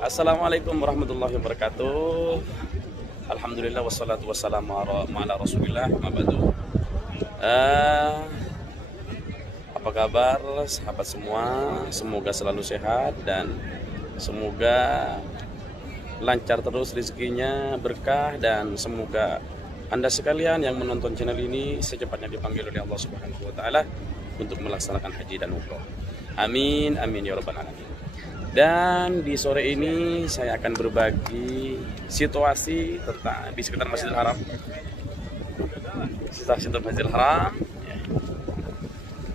Assalamualaikum warahmatullahi wabarakatuh. Alhamdulillah wassalatu wassalamu ala rasulillah. Apa kabar sahabat semua? Semoga selalu sehat dan semoga lancar terus rezekinya, berkah, dan semoga Anda sekalian yang menonton channel ini secepatnya dipanggil oleh Allah Subhanahu wa taala untuk melaksanakan haji dan umroh. Amin amin ya rabbal alamin. Dan di sore ini saya akan berbagi situasi tentang di sekitar Masjidil Haram. Sekitar Masjidil Haram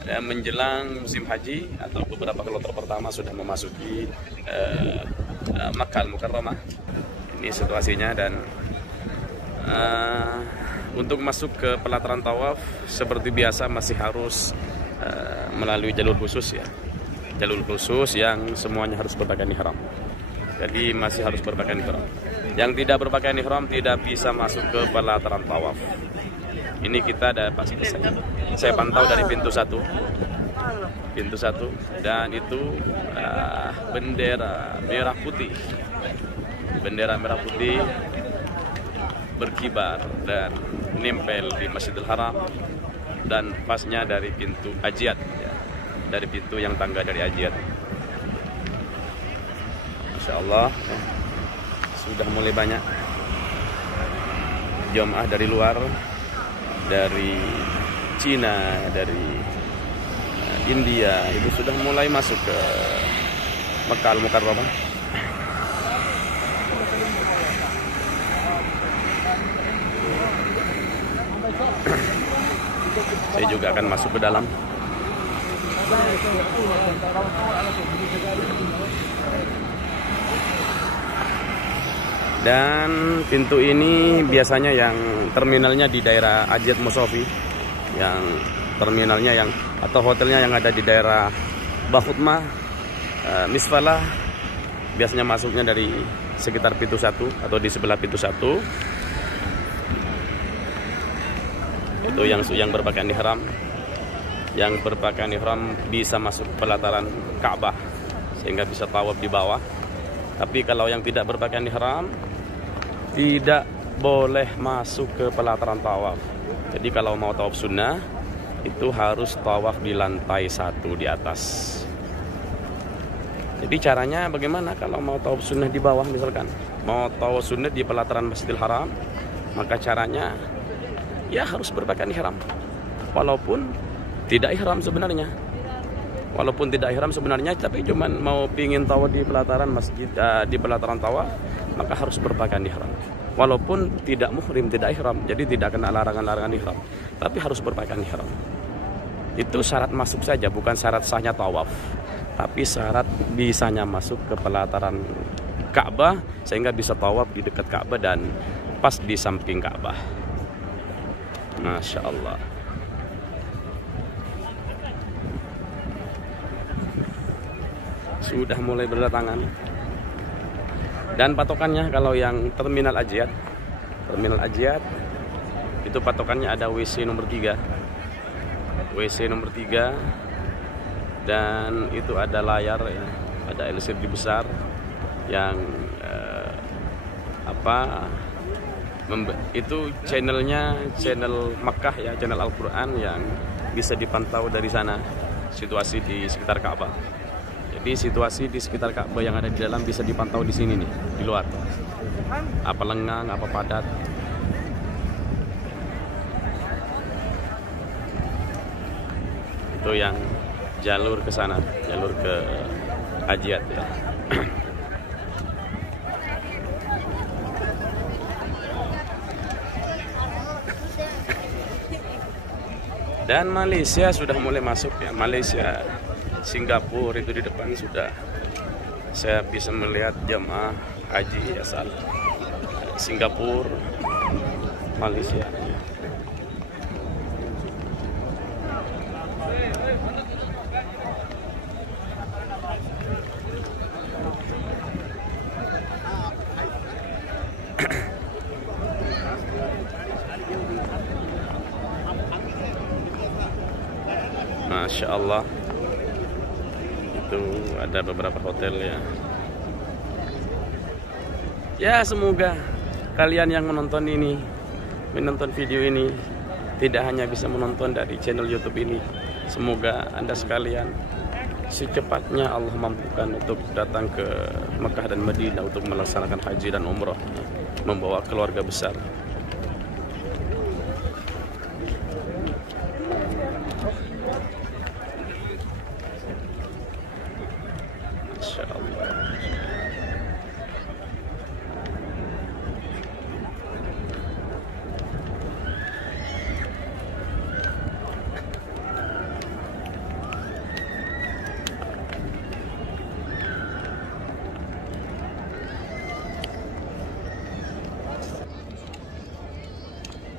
ya, menjelang musim haji atau beberapa kloter pertama sudah memasuki Makkah Al-Mukarramah. Ini situasinya, dan untuk masuk ke pelataran tawaf seperti biasa masih harus melalui jalur khusus ya. Jalur khusus yang semuanya harus berpakaian ihram. Jadi masih harus berpakaian ihram. Yang tidak berpakaian ihram tidak bisa masuk ke pelataran tawaf. Ini kita ada pasti saya pantau dari pintu 1. Pintu 1, dan itu bendera merah putih. Bendera merah putih berkibar dan nempel di Masjidil Haram, dan pasnya dari pintu Ajiat ya. Dari pintu yang tangga dari Ajiat. Masya Allah ya. Sudah mulai banyak jamaah dari luar, dari Cina, dari India, itu sudah mulai masuk ke Makkah Al-Mukarramah. Saya juga akan masuk ke dalam. Dan pintu ini biasanya yang terminalnya di daerah Ajiat Musofi, yang terminalnya yang atau hotelnya yang ada di daerah Bahutmah, Misfalah, biasanya masuknya dari sekitar pintu 1 atau di sebelah pintu 1. Itu yang berpakaian ihram. Yang berpakaian ihram bisa masuk pelataran Ka'bah sehingga bisa tawaf di bawah. Tapi kalau yang tidak berpakaian ihram tidak boleh masuk ke pelataran tawaf. Jadi kalau mau tawaf sunnah itu harus tawaf di lantai 1 di atas. Jadi caranya bagaimana kalau mau tawaf sunnah di bawah, misalkan mau tawaf sunnah di pelataran Masjidil Haram, maka caranya ya harus berpakaian ihram. Walaupun tidak ihram sebenarnya. Walaupun tidak ihram sebenarnya, tapi cuman mau pingin tawaf di pelataran masjid, di pelataran tawaf, maka harus berpakaian ihram. Walaupun tidak muhrim, tidak ihram, jadi tidak kena larangan-larangan ihram, tapi harus berpakaian ihram. Itu syarat masuk saja, bukan syarat sahnya tawaf, tapi syarat bisanya masuk ke pelataran Ka'bah sehingga bisa tawaf di dekat Ka'bah dan pas di samping Ka'bah. Masya Allah. Sudah mulai berdatangan. Dan patokannya kalau yang terminal Ajiat itu patokannya ada WC nomor 3. WC nomor 3, dan itu ada layar ya, ada LCD besar yang itu channelnya channel Makkah ya, channel Al-Quran yang bisa dipantau dari sana, situasi di sekitar Ka'bah. Jadi situasi di sekitar Ka'bah yang ada di dalam bisa dipantau di sini nih, di luar. Apa lengang, apa padat. Itu yang jalur ke sana, jalur ke Ajiat ya. Dan Malaysia sudah mulai masuk ya. Malaysia, Singapura itu di depan sudah saya bisa melihat jamaah haji asal Singapura, Malaysia. Masya Allah. itu ada beberapa hotel ya. Ya, semoga kalian yang menonton video ini tidak hanya bisa menonton dari channel YouTube ini. Semoga Anda sekalian secepatnya Allah mampukan untuk datang ke Mekah dan Madinah untuk melaksanakan haji dan umrah, membawa keluarga besar. Masya Allah.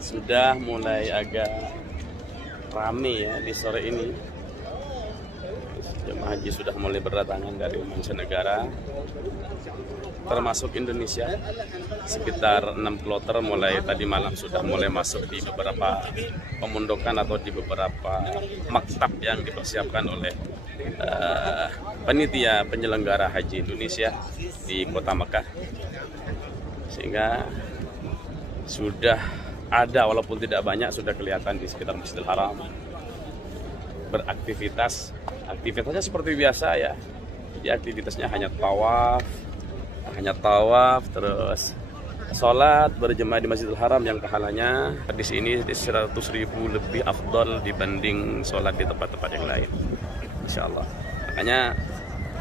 Sudah mulai agak rame ya di sore ini. Jemaah haji sudah mulai berdatangan dari mancanegara, termasuk Indonesia. Sekitar 6 kloter mulai tadi malam sudah mulai masuk di beberapa pemondokan atau di beberapa maktab yang dipersiapkan oleh panitia penyelenggara haji Indonesia di kota Mekah. Sehingga sudah ada, walaupun tidak banyak, sudah kelihatan di sekitar Masjidil Haram beraktivitas. Aktivitasnya seperti biasa ya. Jadi aktivitasnya hanya tawaf, terus sholat berjemaah di Masjidil Haram yang pahalanya di sini 100.000 lebih afdol dibanding sholat di tempat-tempat yang lain. Insya Allah. Makanya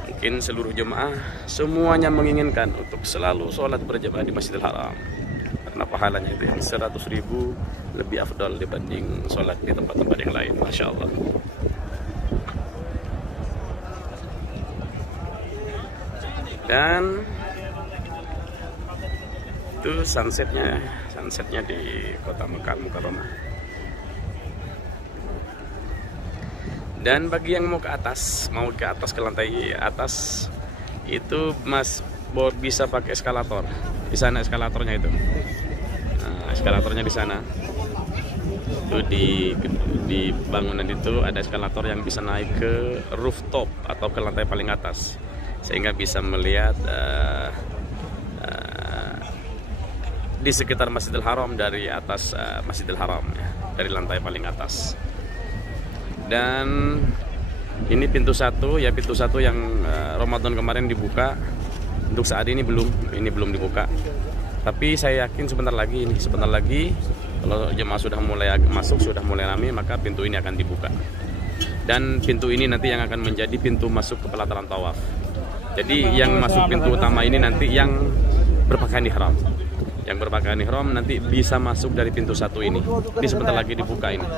mungkin seluruh jemaah semuanya menginginkan untuk selalu sholat berjemaah di Masjidil Haram. Karena pahalanya itu yang 100.000 lebih afdal dibanding sholat di tempat-tempat yang lain. Masya Allah. Dan itu sunsetnya di kota Mekah Mukarramah. Dan bagi yang mau ke atas ke lantai atas itu bisa pakai eskalator. Di sana eskalatornya itu. Nah, eskalatornya di sana. Itu di bangunan itu ada eskalator yang bisa naik ke rooftop atau ke lantai paling atas, sehingga bisa melihat di sekitar Masjidil Haram dari atas Masjidil Haram ya, dari lantai paling atas. Dan ini pintu satu yang Ramadan kemarin dibuka. Untuk saat ini belum dibuka. Tapi saya yakin sebentar lagi kalau jemaah sudah mulai masuk, sudah mulai ramai, maka pintu ini akan dibuka. Dan pintu ini nanti yang akan menjadi pintu masuk ke pelataran tawaf. Jadi yang masuk pintu utama ini nanti yang berpakaian ihram. Yang berpakaian ihram nanti bisa masuk dari pintu satu ini. Ini sebentar lagi dibuka ini.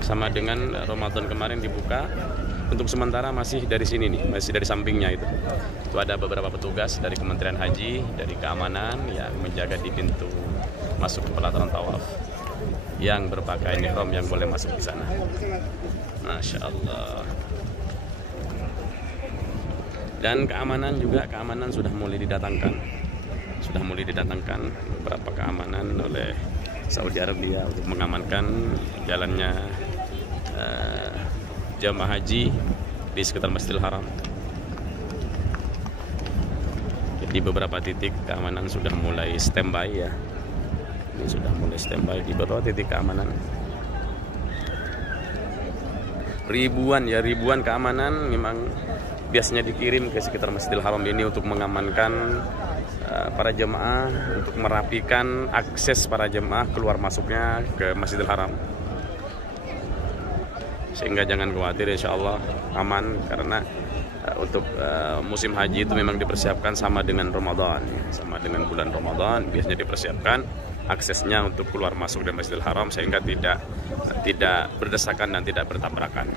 Sama dengan Ramadan kemarin dibuka. Untuk sementara masih dari sini nih, masih dari sampingnya itu. Itu ada beberapa petugas dari Kementerian Haji, dari keamanan yang menjaga di pintu masuk ke pelataran tawaf. Yang berpakaian ihram yang boleh masuk di sana. Masya Allah. Dan keamanan sudah mulai didatangkan. Beberapa keamanan oleh Saudi Arabia untuk mengamankan jalannya jamaah haji di sekitar Masjidil Haram. Di beberapa titik keamanan sudah mulai standby ya. Ini sudah mulai standby di beberapa titik keamanan. Ribuan keamanan memang biasanya dikirim ke sekitar Masjidil Haram ini untuk mengamankan para jemaah, untuk merapikan akses para jemaah keluar masuknya ke Masjidil Haram. Sehingga jangan khawatir, insya Allah aman, karena untuk musim haji itu memang dipersiapkan sama dengan Ramadan ya. Sama dengan bulan Ramadan biasanya dipersiapkan aksesnya untuk keluar masuk dari Masjidil Haram, sehingga tidak berdesakan dan tidak bertabrakan.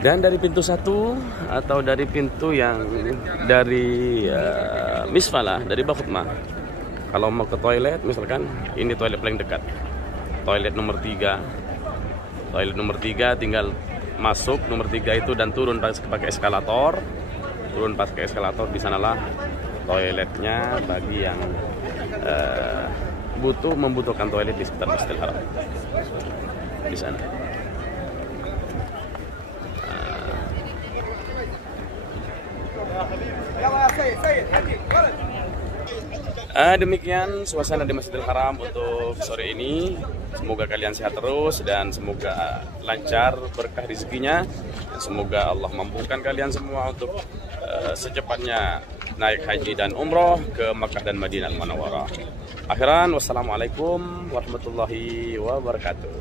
Dan dari pintu satu atau dari pintu yang dari Misfalah, dari Bakhutmah, kalau mau ke toilet misalkan, ini toilet paling dekat, toilet nomor 3 tinggal masuk nomor 3 itu dan turun pakai eskalator. turun pas ke eskalator, di sanalah toiletnya bagi yang membutuhkan toilet di sekitar Masjidil Haram. Di sana. Demikian suasana di Masjidil Haram untuk sore ini. Semoga kalian sehat terus dan semoga lancar berkah rezekinya. Semoga Allah mampukan kalian semua untuk secepatnya naik haji dan umroh ke Makkah dan Madinah Munawwarah. Akhiran, wassalamualaikum warahmatullahi wabarakatuh.